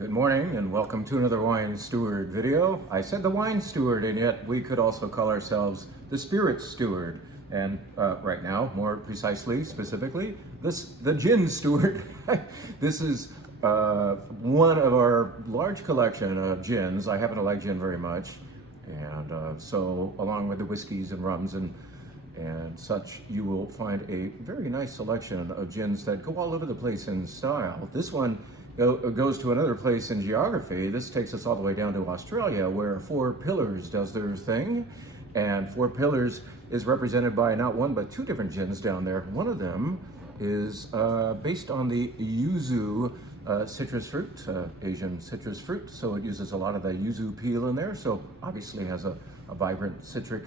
Good morning and welcome to another Wine Steward video. I said the Wine Steward, and yet we could also call ourselves the Spirit Steward. And right now, more precisely, specifically, the Gin Steward. This is one of our large collection of gins. I happen to like gin very much. And so along with the whiskeys and rums and such, you will find a very nice selection of gins that go all over the place in style. This one goes to another place in geography. This takes us all the way down to Australia, where Four Pillars does their thing. And Four Pillars is represented by not one but two different gins down there. One of them is based on the yuzu citrus fruit, Asian citrus fruit. So it uses a lot of the yuzu peel in there. So obviously has a vibrant citric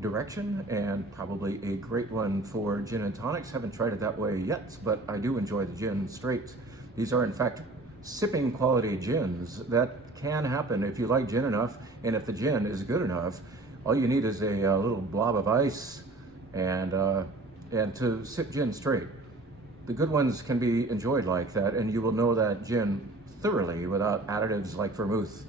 direction, and probably a great one for gin and tonics. Haven't tried it that way yet, but I do enjoy the gin straight. These are in fact sipping quality gins. That can happen if you like gin enough, and if the gin is good enough, all you need is a little blob of ice and to sip gin straight. The good ones can be enjoyed like that, and you will know that gin thoroughly without additives like vermouth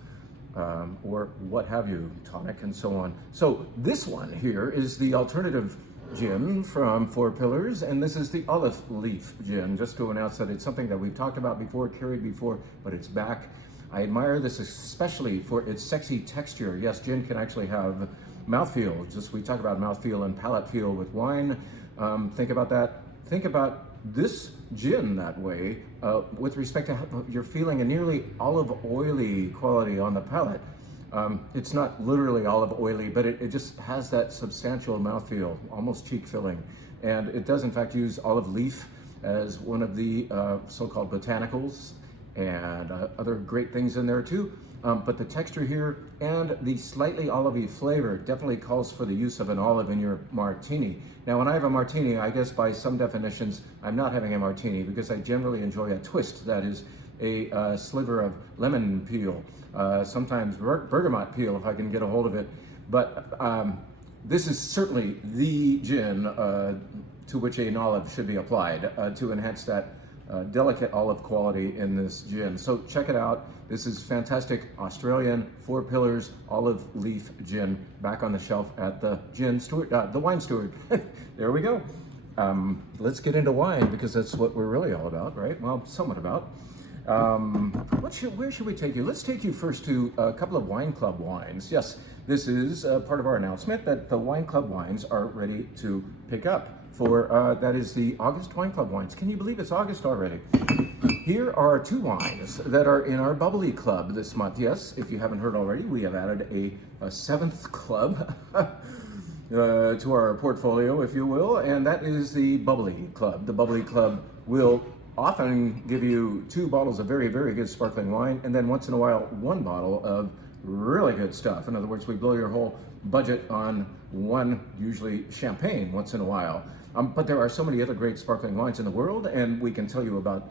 or what have you, tonic and so on. So this one here is the alternative gin from Four Pillars, and this is the olive leaf gin, just to announce that it's something that we've talked about before, carried before, but it's back. I admire this especially for its sexy texture. Yes, gin can actually have mouthfeel. Just we talk about mouthfeel and palate feel with wine. Think about that. Think about this gin that way with respect to how you're feeling a nearly olive oily quality on the palate. It's not literally olive oily, but it just has that substantial mouthfeel, almost cheek filling. And it does in fact use olive leaf as one of the so-called botanicals, and other great things in there too. But the texture here and the slightly olivey flavor definitely calls for the use of an olive in your martini. Now, when I have a martini, I guess by some definitions, I'm not having a martini, because I generally enjoy a twist, that is a sliver of lemon peel, sometimes bergamot peel if I can get a hold of it. But this is certainly the gin to which an olive should be applied to enhance that delicate olive quality in this gin. So check it out. This is fantastic Australian Four Pillars olive leaf gin, back on the shelf at the the Wine Steward. There we go. Let's get into wine, because that's what we're really all about, right? Well, somewhat about. Where should we take you? Let's take you first to a couple of wine club wines. Yes, this is part of our announcement that the wine club wines are ready to pick up for, that is the August wine club wines. Can you believe it's August already? Here are two wines that are in our bubbly club this month. Yes, if you haven't heard already, we have added a seventh club to our portfolio, if you will, and that is the bubbly club. The bubbly club will often give you two bottles of very, very good sparkling wine, and then once in a while, one bottle of really good stuff. In other words, we blow your whole budget on one, usually champagne, once in a while. But there are so many other great sparkling wines in the world, and we can tell you about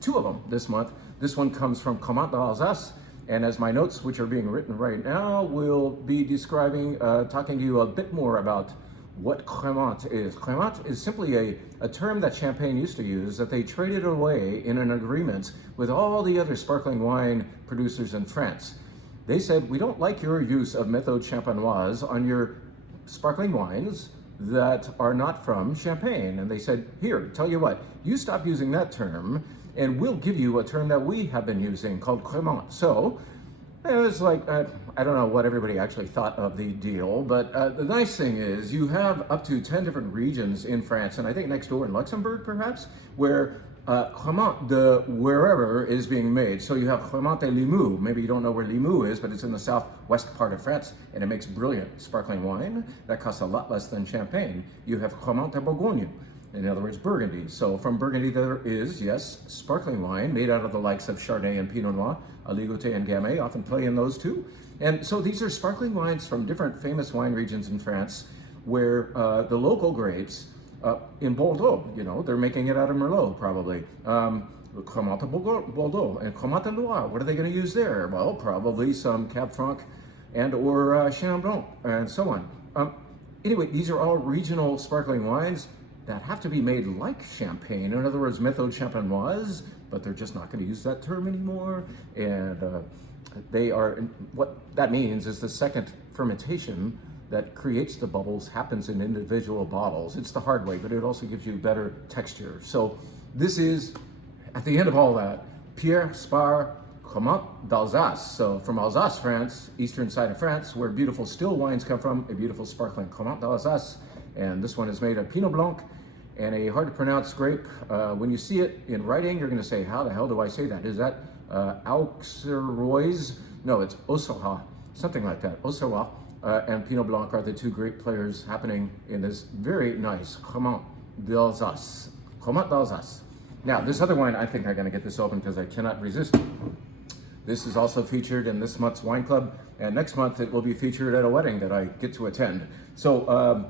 two of them this month. This one comes from Cremant d'Alsace, and as my notes, which are being written right now, will be describing, talking to you a bit more about what Cremant is. Cremant is simply a term that Champagne used to use, that they traded away in an agreement with all the other sparkling wine producers in France. They said, we don't like your use of Méthode Champenoise on your sparkling wines that are not from Champagne. And they said, here, tell you what, you stop using that term, and we'll give you a term that we have been using called Cremant. So it was like, I don't know what everybody actually thought of the deal, but the nice thing is you have up to 10 different regions in France, and I think next door in Luxembourg, perhaps, where Cremant de wherever is being made. So you have Cremant de Limoux. Maybe you don't know where Limoux is, but it's in the southwest part of France, and it makes brilliant sparkling wine that costs a lot less than Champagne. You have Cremant de Bourgogne, in other words, Burgundy. So from Burgundy there is, yes, sparkling wine made out of the likes of Chardonnay and Pinot Noir, Aligoté and Gamay, often play in those two. And so these are sparkling wines from different famous wine regions in France, where the local grapes, in Bordeaux, you know, they're making it out of Merlot, probably. Cremant de Bordeaux and Cremant de Loire, what are they going to use there? Well, probably some Cab Franc and or Chenin Blanc and so on. Anyway, these are all regional sparkling wines. that have to be made like champagne. In other words, méthode champenoise, but they're just not going to use that term anymore. And they are, what that means is the second fermentation that creates the bubbles happens in individual bottles. It's the hard way, but it also gives you better texture. So this is, at the end of all that, Pierre Spar Cremant d'Alsace. So from Alsace, France, eastern side of France, where beautiful still wines come from, a beautiful sparkling Cremant d'Alsace. And this one is made of Pinot Blanc and a hard to pronounce grape. When you see it in writing, you're gonna say, how the hell do I say that? Is that Auxerrois? No, it's Auxerrois, something like that, Auxerrois. And Pinot Blanc are the two great players happening in this very nice Cremant d'Alsace. Cremant d'Alsace. Now, this other wine, I think I'm gonna get this open because I cannot resist. This is also featured in this month's wine club, and next month it will be featured at a wedding that I get to attend. So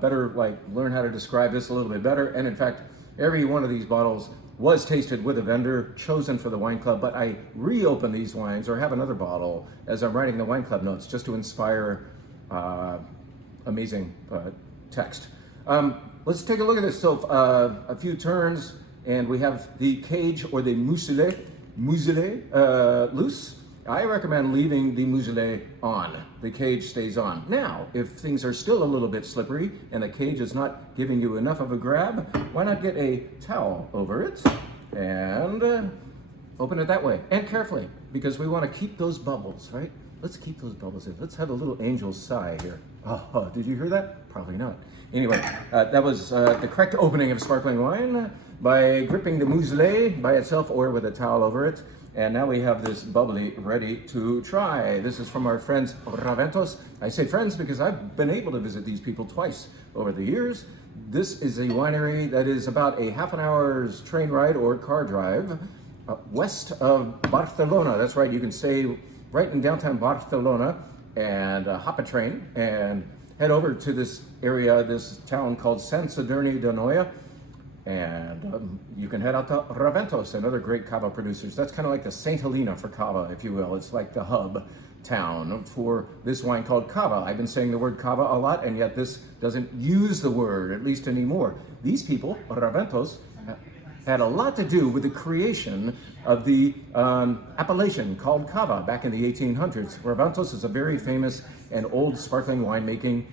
better like learn how to describe this a little bit better. And in fact, every one of these bottles was tasted with a vendor chosen for the wine club, but I reopen these wines or have another bottle as I'm writing the wine club notes just to inspire amazing text. Let's take a look at this. So a few turns, and we have the cage or the muselet loose. I recommend leaving the muselet on. The cage stays on. Now, if things are still a little bit slippery and the cage is not giving you enough of a grab, why not get a towel over it and open it that way, and carefully, because we want to keep those bubbles, right? Let's keep those bubbles in. Let's have a little angel sigh here. Oh, did you hear that? Probably not. Anyway, that was the correct opening of sparkling wine by gripping the muselet by itself or with a towel over it. And now we have this bubbly ready to try. This is from our friends Raventos. I say friends because I've been able to visit these people twice over the years. This is a winery that is about a half an hour's train ride or car drive west of Barcelona. That's right, you can stay right in downtown Barcelona and hop a train and head over to this area, this town called Sant Sadurní d'Anoia. And you can head out to Raventos and other great cava producers. That's kind of like the St. Helena for cava, if you will. It's like the hub town for this wine called cava. I've been saying the word cava a lot, and yet this doesn't use the word, at least anymore. These people, Raventos, had a lot to do with the creation of the appellation called cava back in the 1800s. Raventos is a very famous and old sparkling winemaking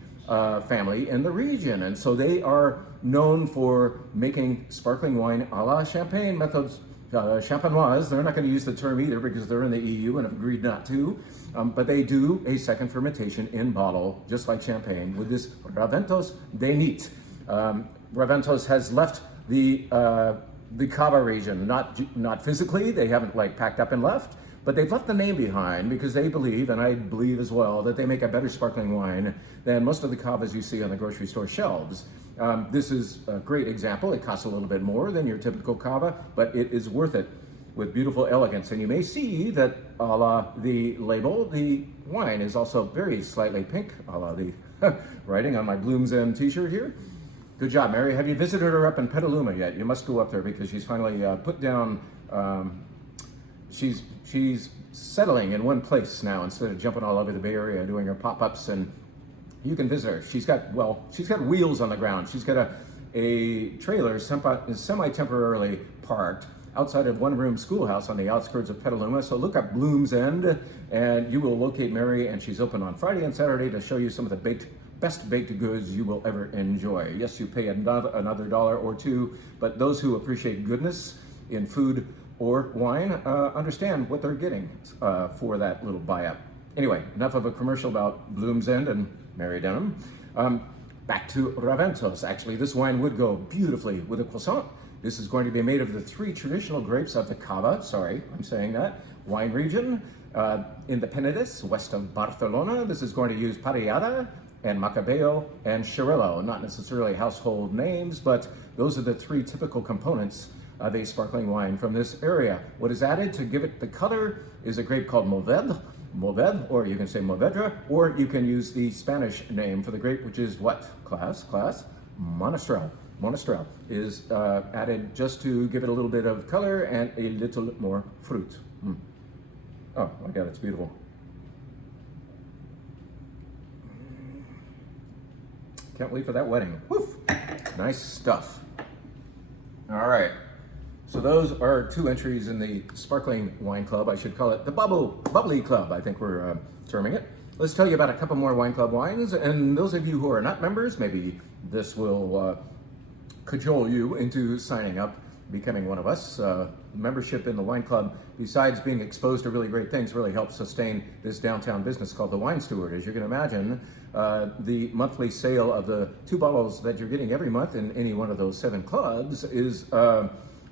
family in the region, and so they are known for making sparkling wine a la champagne, methods champenoise. They're not going to use the term either because they're in the EU and have agreed not to, but they do a second fermentation in bottle, just like champagne, with this Raventos de Nit. Raventos has left the cava region, not physically, they haven't like packed up and left, but they've left the name behind because they believe, and I believe as well, that they make a better sparkling wine than most of the cavas you see on the grocery store shelves. This is a great example. It costs a little bit more than your typical cava, but it is worth it with beautiful elegance. And you may see that a la the label, the wine is also very slightly pink, a la the writing on my Bloom's End t-shirt here. Good job, Mary. Have you visited her up in Petaluma yet? You must go up there because she's finally put down, she's settling in one place now instead of jumping all over the Bay Area doing her pop-ups, and you can visit her. She's got wheels on the ground. She's got a trailer semi-temporarily parked outside of one-room schoolhouse on the outskirts of Petaluma. So look up Bloom's End and you will locate Mary, and she's open on Friday and Saturday to show you some of the best baked goods you will ever enjoy. Yes, you pay another dollar or two, but those who appreciate goodness in food or wine understand what they're getting for that little buy-up. Anyway, enough of a commercial about Bloom's End and Mary Denham. Back to Raventos. Actually, this wine would go beautifully with a croissant. This is going to be made of the 3 traditional grapes of the Cava, sorry, I'm saying that, wine region in the Penedès, west of Barcelona. This is going to use Paella and Macabeo and Xarel·lo, not necessarily household names, but those are the 3 typical components of a sparkling wine from this area. What is added to give it the color is a grape called Mourvèdre, or you can say Mourvèdre, or you can use the Spanish name for the grape, which is what? Class? Monastrell. Monastrell is added just to give it a little bit of color and a little more fruit. Oh my God, it's beautiful. Can't wait for that wedding. Woof! Nice stuff. All right. So those are 2 entries in the Sparkling Wine Club. I should call it the Bubbly Club, I think we're terming it. Let's tell you about a couple more Wine Club wines. And those of you who are not members, maybe this will cajole you into signing up, becoming one of us. Membership in the Wine Club, besides being exposed to really great things, really helps sustain this downtown business called the Wine Steward. As you can imagine, the monthly sale of the 2 bottles that you're getting every month in any one of those 7 clubs is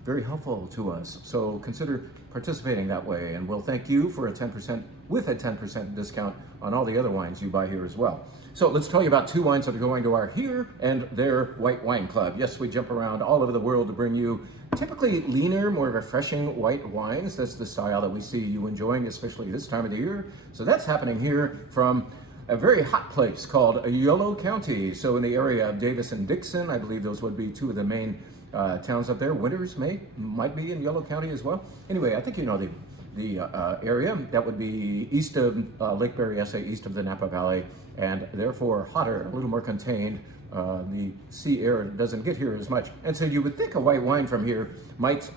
very helpful to us. So consider participating that way, and we'll thank you for a 10% with a 10% discount on all the other wines you buy here as well. So let's tell you about 2 wines that are going to our Here and There White Wine Club. Yes, we jump around all over the world to bring you typically leaner, more refreshing white wines. That's the style that we see you enjoying, especially this time of the year. So that's happening here from a very hot place called Yolo County. So in the area of Davis and Dixon, I believe those would be 2 of the main towns up there. Winters might be in Yolo County as well. Anyway, I think you know the area. That would be east of Lake Berryessa, east of the Napa Valley, and therefore hotter, a little more contained. The sea air doesn't get here as much. And so you would think a white wine from here might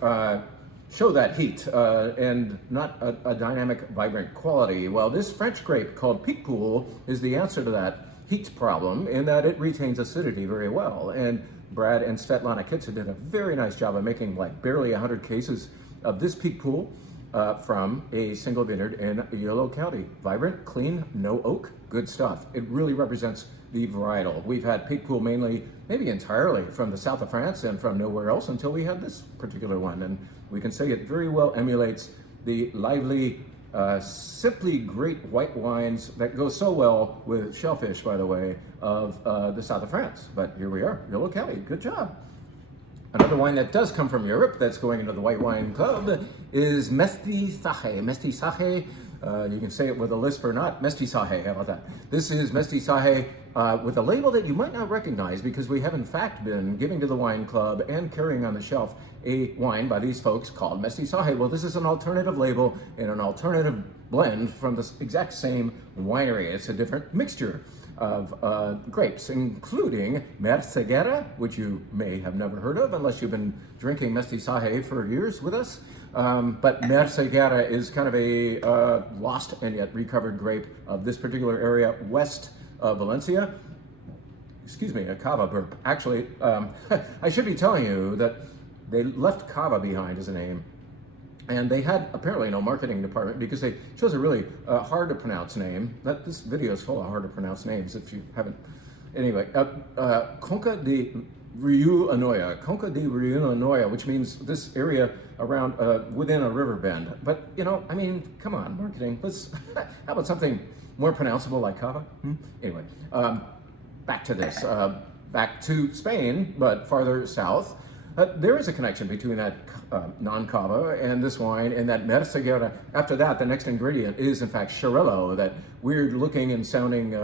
show that heat and not a dynamic, vibrant quality. Well, this French grape called Picpoul is the answer to that heat problem in that it retains acidity very well. And Brad and Svetlana Kitsa did a very nice job of making like barely 100 cases of this Picpoul from a single vineyard in Yolo County. Vibrant, clean, no oak, good stuff. It really represents the varietal. We've had Picpoul mainly, maybe entirely, from the south of France and from nowhere else until we had this particular one. And we can say it very well emulates the lively, simply great white wines that go so well with shellfish, by the way, of the south of France. But here we are, Yolo County, good job. Another wine that does come from Europe that's going into the White Wine Club is Mestizaje. Mestizaje, you can say it with a lisp or not. Mestizaje, how about that? This is Mestizaje with a label that you might not recognize because we have in fact been giving to the Wine Club and carrying on the shelf a wine by these folks called Mestizaje. Well, this is an alternative label and an alternative blend from the exact same winery. It's a different mixture of grapes, including Merceguera, which you may have never heard of unless you've been drinking Mestizaje for years with us. But Merceguera is kind of a lost and yet recovered grape of this particular area west of Valencia. Excuse me, a cava burp. Actually, I should be telling you that they left cava behind as a name. And they had apparently no marketing department because they chose a really hard to pronounce name. This video is full of hard to pronounce names if you haven't. Anyway, Conca de Rio Anoia. Conca de Rio Anoia, which means this area around within a river bend. But you know, I mean, come on, marketing. Let's how about something more pronounceable like cava? Anyway, back to this. Back to Spain, but farther south. There is a connection between that non-cava and this wine and that Merceguera. After that, the next ingredient is in fact Xarel-lo, that weird looking and sounding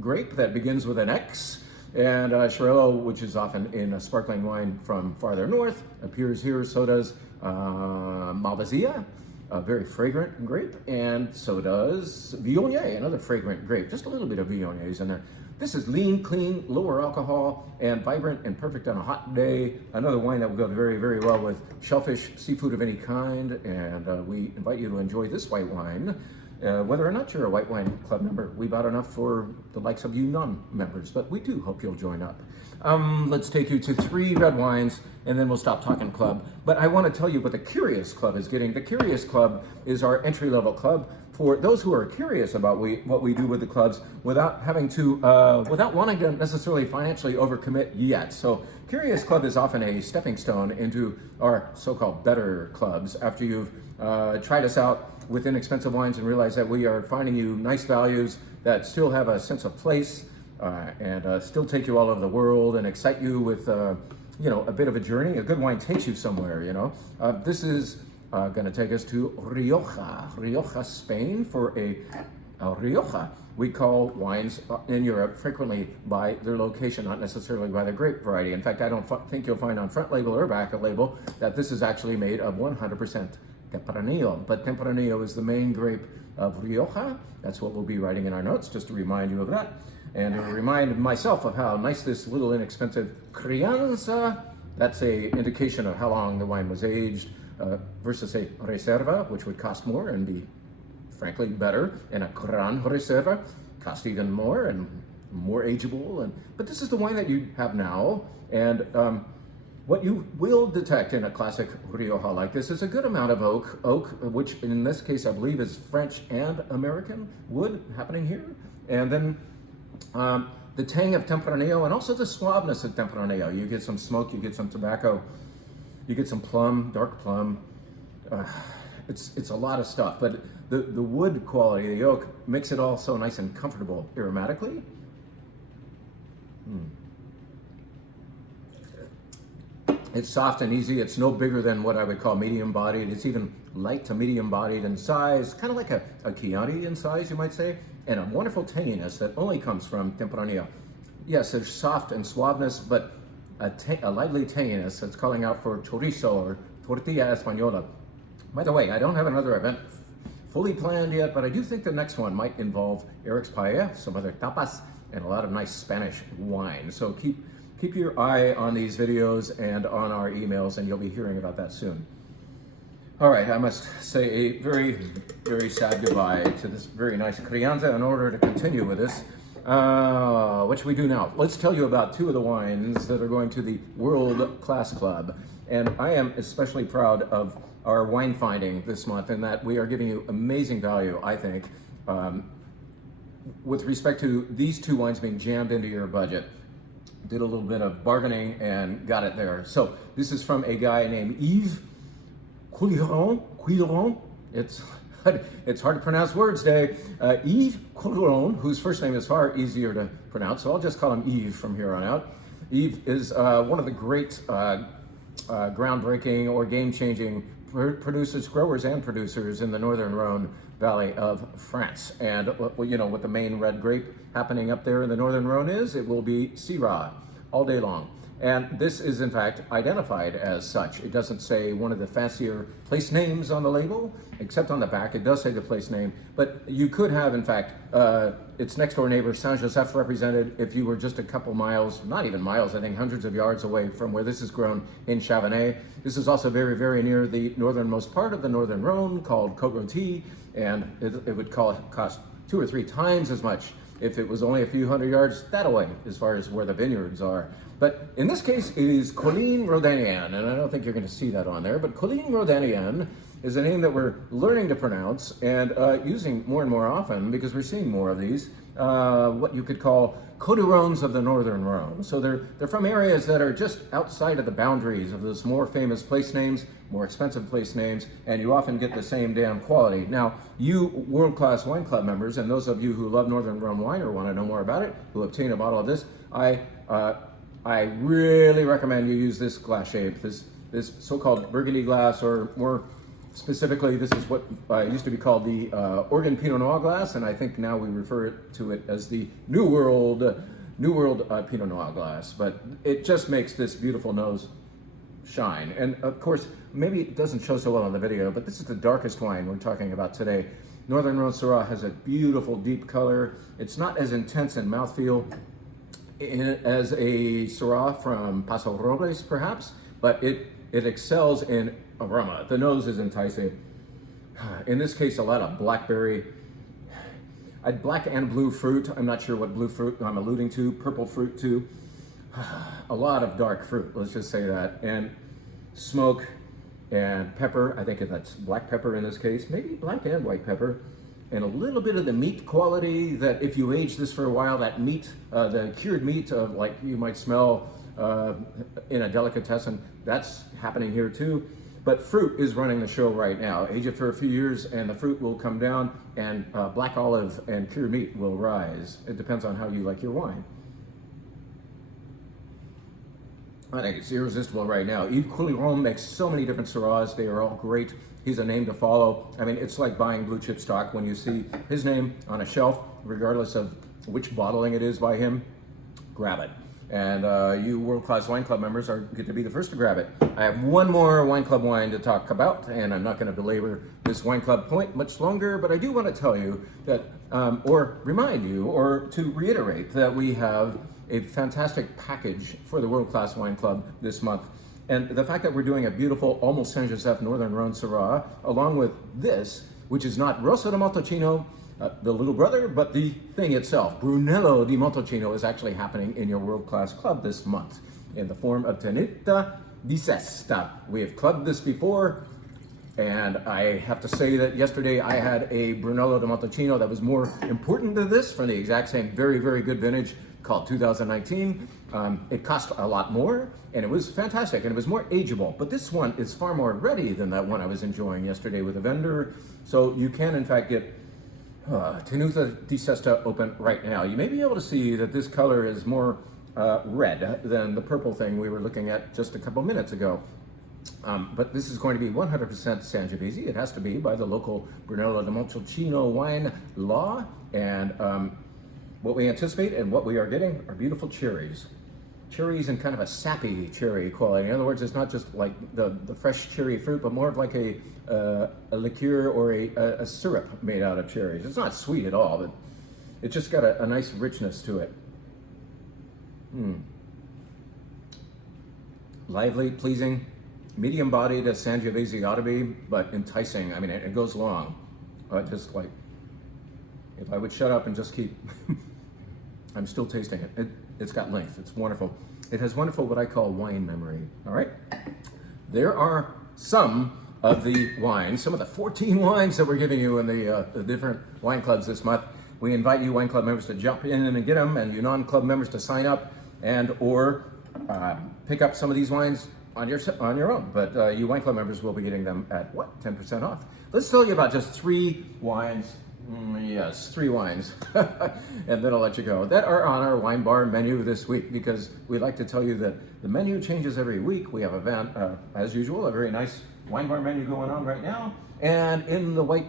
grape that begins with an X. And Xarel-lo, which is often in a sparkling wine from farther north, appears here. So does Malvasia, a very fragrant grape, and so does Viognier, another fragrant grape. Just a little bit of Viogniers in there. This is lean, clean, lower alcohol, and vibrant and perfect on a hot day. Another wine that will go very, very well with shellfish, seafood of any kind. And we invite you to enjoy this white wine. Whether or not you're a White Wine Club member, we bought enough for the likes of you non-members, but we do hope you'll join up. Let's take you to 3 red wines, and then we'll stop talking club. But I want to tell you what the Curious Club is getting. The Curious Club is our entry-level club for those who are curious about what we do with the clubs without having to, without wanting to necessarily financially overcommit yet. So Curious Club is often a stepping stone into our so-called better clubs after you've tried us out with inexpensive wines and realize that we are finding you nice values that still have a sense of place and still take you all over the world and excite you with, you know, a bit of a journey. A good wine takes you somewhere, you know. This is going to take us to Rioja, Spain for a Rioja. We call wines in Europe frequently by their location, not necessarily by the grape variety. In fact, I don't think you'll find on front label or back label that this is actually made of 100% Tempranillo. But Tempranillo is the main grape of Rioja. That's what we'll be writing in our notes, just to remind you of that. And to remind myself of how nice this little inexpensive crianza That's a indication of how long the wine was aged versus a reserva, which would cost more and be frankly better, and a gran reserva cost even more and more ageable. But this is the wine that you have now, and what you will detect in a classic Rioja like this is a good amount of oak, which in this case I believe is French and American wood happening here, and then the tang of Tempranillo and also the suaveness of Tempranillo. You get some smoke, you get some tobacco, you get some plum, dark plum. It's a lot of stuff, but the wood quality, the oak, makes it all so nice and comfortable aromatically. It's soft and easy. It's no bigger than what I would call medium bodied. It's even light to medium bodied in size, kind of like a Chianti in size, you might say, and a wonderful tanginess that only comes from Tempranillo. Yes, there's soft and suaveness, but a lively tanginess that's calling out for chorizo or tortilla española. By the way, I don't have another event fully planned yet, but I do think the next one might involve Eric's Paella, some other tapas, and a lot of nice Spanish wine. So keep your eye on these videos and on our emails, and you'll be hearing about that soon. All right, I must say a very, very sad goodbye to this very nice crianza in order to continue with this. What should we do now? Let's tell you about two of the wines that are going to the World Class Club. And I am especially proud of our wine finding this month in that we are giving you amazing value, I think, with respect to these two wines being jammed into your budget. Did a little bit of bargaining and got it there. So this is from a guy named Yves Couilleron. It's hard to pronounce words today. Yves Couilleron, whose first name is far easier to pronounce, so I'll just call him Yves from here on out. Yves is one of the great groundbreaking or game-changing producers, growers and producers in the Northern Rhone Valley of France. And you know what the main red grape happening up there in the Northern Rhone is? It will be Syrah all day long. And this is in fact identified as such. It doesn't say one of the fancier place names on the label, except on the back. It does say the place name, but you could have in fact its next door neighbor Saint-Joseph represented if you were just a couple miles, not even miles, I think hundreds of yards away from where this is grown in Chavanais. This is also very, very near the northernmost part of the Northern Rhone called Côte-Rôtie, and it would cost 2 or 3 times as much if it was only a few hundred yards that away as far as where the vineyards are. But in this case, it is Colline Rodanian, and I don't think you're going to see that on there, but Colline Rodanian is a name that we're learning to pronounce and using more and more often because we're seeing more of these, what you could call Côte-Rhônes of the Northern Rhone. So they're from areas that are just outside of the boundaries of those more famous place names, more expensive place names, and you often get the same damn quality. Now, you World Class Wine Club members, and those of you who love Northern Rhone wine or want to know more about it, who obtain a bottle of this, I really recommend you use this glass shape, this so-called Burgundy glass, or more specifically, this is what used to be called the Oregon Pinot Noir glass, and I think now we refer to it as the New World Pinot Noir glass. But it just makes this beautiful nose shine. And of course, maybe it doesn't show so well on the video, but this is the darkest wine we're talking about today. Northern Rhone Syrah has a beautiful deep color. It's not as intense in mouthfeel as a Syrah from Paso Robles, perhaps, but it excels in aroma. The nose is enticing. In this case, a lot of blackberry, black and blue fruit. I'm not sure what blue fruit I'm alluding to. Purple fruit too. A lot of dark fruit, let's just say that. And smoke and pepper. I think that's black pepper in this case. Maybe black and white pepper. And a little bit of the meat quality that if you age this for a while, that meat, the cured meat of like you might smell in a delicatessen, that's happening here too. But fruit is running the show right now. Age it for a few years and the fruit will come down and black olive and cured meat will rise. It depends on how you like your wine. I think it's irresistible right now. Yves Couilleron makes so many different Syrahs. They are all great. He's a name to follow. I mean, it's like buying blue chip stock when you see his name on a shelf, regardless of which bottling it is by him, grab it. And you World Class Wine Club members get to be the first to grab it. I have one more wine club wine to talk about, and I'm not going to belabor this wine club point much longer, but I do want to tell you that, or remind you, or to reiterate that we have a fantastic package for the World Class Wine Club this month. And the fact that we're doing a beautiful, almost Saint-Joseph Northern Rhone Syrah, along with this, which is not Rosso di Montalcino, the little brother, but the thing itself. Brunello di Montalcino is actually happening in your world-class club this month in the form of Tenuta di Sesta. We have clubbed this before, and I have to say that yesterday I had a Brunello di Montalcino that was more important than this from the exact same very, very good vintage called 2019. It cost a lot more, and it was fantastic, and it was more ageable. But this one is far more ready than that one I was enjoying yesterday with a vendor. So you can, in fact, get Tenuta di Sesta open right now. You may be able to see that this color is more red than the purple thing we were looking at just a couple minutes ago. But this is going to be 100% Sangiovese. It has to be by the local Brunello di Montalcino wine law. And what we anticipate and what we are getting are beautiful cherries. Cherries in kind of a sappy cherry quality. In other words, it's not just like the fresh cherry fruit, but more of like a liqueur or a syrup made out of cherries. It's not sweet at all, but it's just got a nice richness to it. Lively, pleasing, medium-bodied as Sangiovese ought to be, but enticing. I mean, it goes long. Just like, if I would shut up and just keep, I'm still tasting it. It's got length. It's wonderful. It has wonderful what I call wine memory. All right. There are some of the wines, some of the 14 wines that we're giving you in the different wine clubs this month. We invite you wine club members to jump in and get them, and you non-club members to sign up and or pick up some of these wines on your own. But you wine club members will be getting them at what, 10% off. Let's tell you about just 3 wines. Yes, 3 wines, and then I'll let you go, that are on our wine bar menu this week, because we like to tell you that the menu changes every week. We have as usual, a very nice wine bar menu going on right now, and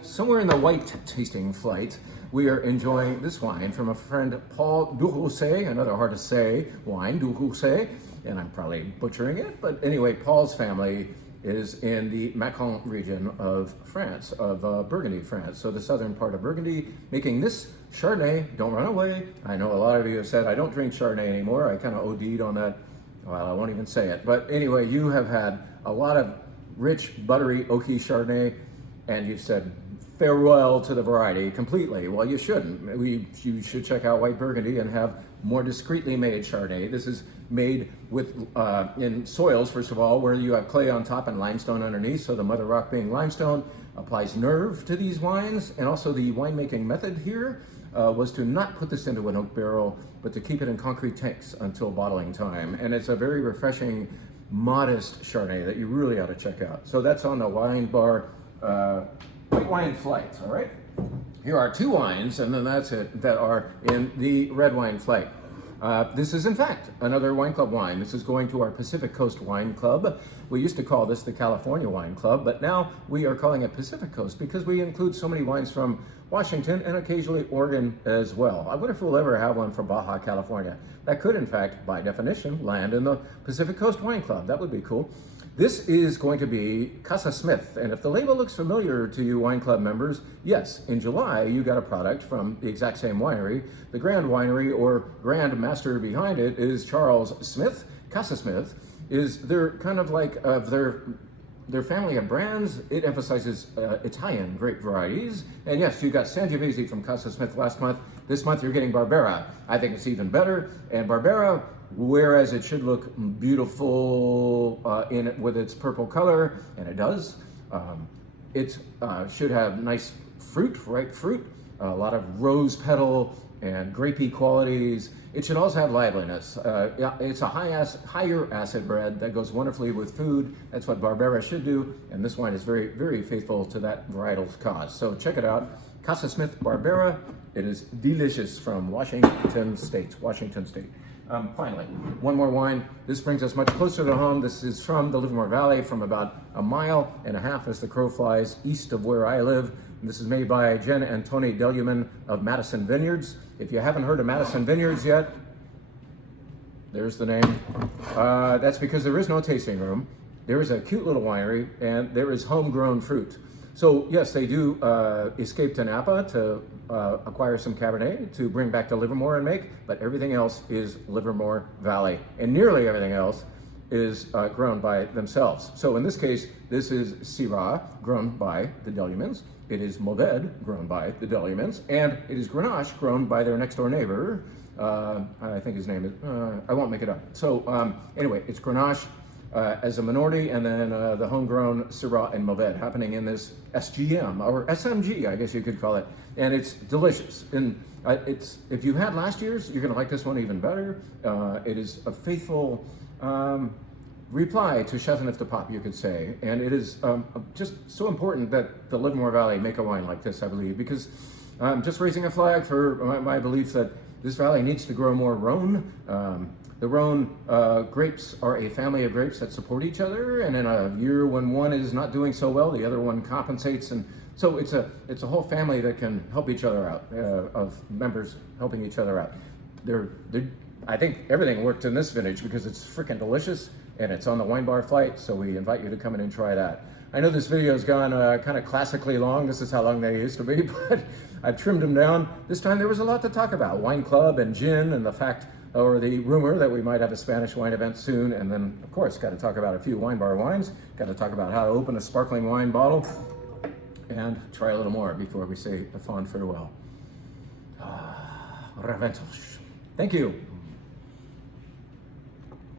somewhere in the white tasting flight, we are enjoying this wine from a friend, Paul Durousset, another hard to say wine, Durousset, and I'm probably butchering it, but anyway, Paul's family is in the Macon region of France, of Burgundy, France. So the southern part of Burgundy, making this Chardonnay. Don't run away. I know a lot of you have said, I don't drink Chardonnay anymore. I kind of OD'd on that. Well, I won't even say it. But anyway, you have had a lot of rich, buttery, oaky Chardonnay, and you've said farewell to the variety completely. Well, you shouldn't. You should check out White Burgundy and have more discreetly made Chardonnay. This is made with in soils, first of all, where you have clay on top and limestone underneath. So the mother rock being limestone applies nerve to these wines. And also the winemaking method here was to not put this into an oak barrel, but to keep it in concrete tanks until bottling time. And it's a very refreshing, modest Chardonnay that you really ought to check out. So that's on the wine bar, white wine flights, all right? Here are 2 wines, and then that's it, that are in the red wine flight. This is, in fact, another wine club wine. This is going to our Pacific Coast Wine Club. We used to call this the California Wine Club, but now we are calling it Pacific Coast because we include so many wines from Washington and occasionally Oregon as well. I wonder if we'll ever have one from Baja California. That could, in fact, by definition, land in the Pacific Coast Wine Club. That would be cool. This is going to be Casa Smith, and if the label looks familiar to you wine club members, yes, in July you got a product from the exact same winery. The Grand Winery, or Grand Master behind it, is Charles Smith. Casa Smith is their kind of like their family of brands. It emphasizes Italian grape varieties, and yes, you got Sangiovese from Casa Smith last month. This month you're getting Barbera. I think it's even better, and Barbera, whereas it should look beautiful with its purple color, and it does, it should have nice fruit, ripe fruit, a lot of rose petal and grapey qualities. It should also have liveliness. It's a higher acid red that goes wonderfully with food. That's what Barbera should do, and this wine is very, very faithful to that varietal's cause. So check it out, Casa Smith Barbera. It is delicious from Washington State. Finally, one more wine. This brings us much closer to home. This is from the Livermore Valley, from about 1.5 miles as the crow flies east of where I live. And this is made by Jen and Tony Deluman of Madison Vineyards. If you haven't heard of Madison Vineyards yet, there's the name. That's because there is no tasting room. There is a cute little winery, and there is homegrown fruit. So yes, they do escape to Napa to acquire some Cabernet to bring back to Livermore and make, but everything else is Livermore Valley, and nearly everything else is grown by themselves. So in this case, this is Syrah, grown by the Delimans. It is Mourvèdre, grown by the Delimans. And it is Grenache, grown by their next door neighbor. I think his name is, I won't make it up. So anyway, it's Grenache as a minority, and then the homegrown Syrah and Mourvèdre happening in this SGM, or SMG, I guess you could call it. And it's delicious. And if you had last year's, you're gonna like this one even better. It is a faithful reply to Chateauneuf de Pape, you could say. And it is just so important that the Livermore Valley make a wine like this, I believe, because I'm just raising a flag for my belief that this valley needs to grow more Rhone. The Rhone grapes are a family of grapes that support each other, and in a year when one is not doing so well, the other one compensates, and so it's a whole family that can help each other out, of members helping each other out. I think everything worked in this vintage because it's freaking delicious, and it's on the WineBar flight, so we invite you to come in and try that. I know this video has gone kind of classically long. This is how long they used to be, but I've trimmed them down. This time there was a lot to talk about. Wine club and gin, and the fact, or the rumor that we might have a Spanish wine event soon. And then, of course, got to talk about a few WineBar wines. Got to talk about how to open a sparkling wine bottle and try a little more before we say a fond farewell. Reventos. Thank you.